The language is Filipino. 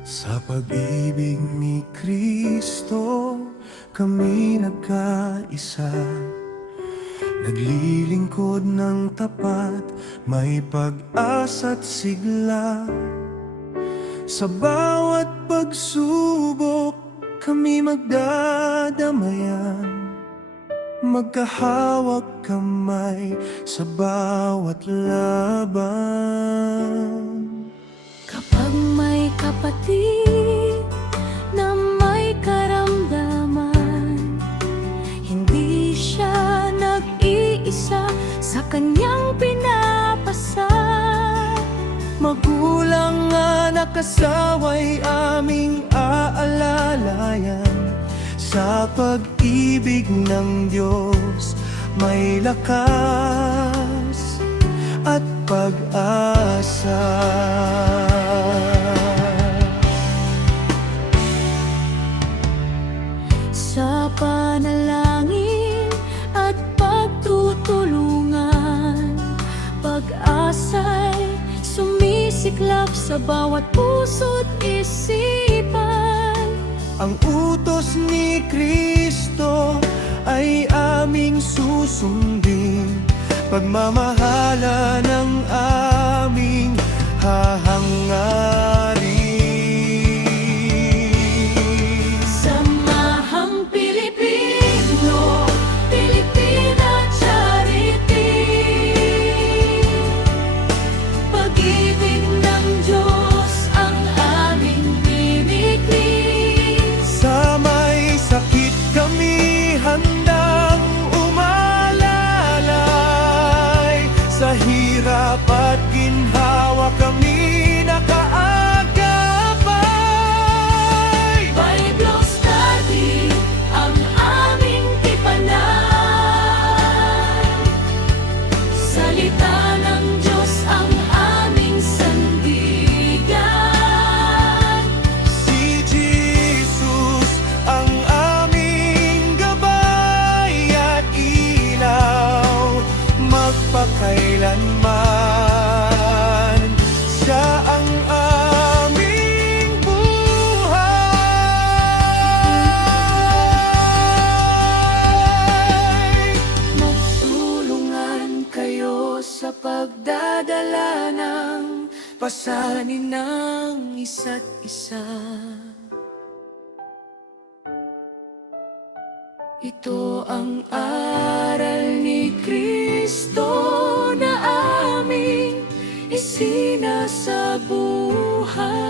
Sa pag-ibig ni Kristo, kami nagkaisa. Naglilingkod ng tapat, may pag-asa't sigla. Sa bawat pagsubok, kami magdadamayan. Magkahawak kamay sa bawat laban. Kapag may kapatid na may karamdaman, hindi siya nag-iisa sa kanyang pinapasa. Magulang, anak, kasawa'y aming aalalayan. Sa pag-ibig ng Diyos may lakas at pag-asa. Sa panalangin at pagtutulungan, pag-asa'y sumisiklab sa bawat puso't isipan. Ang utos ni Kristo ay aming susundin, pagmamahala ng aming hahangarin. Samahang Pilipino, Pilipina Charity, pag-ibig ng Diyos ang aming binigay. Sa may sakit kami handang umalalay, sa hirap at ginhawa kami nakaagapay. Bible study ang aming tipanan, salita ng Diyos ang aming sandigan. Si Jesus ang aming gabay at ilaw, magpakailanman siya ang aming buhay. Magtulungan kayo sa pagdadala ng pasanin ng isa't isa. Ito ang aral ni Kristo na aming isinasabuhay.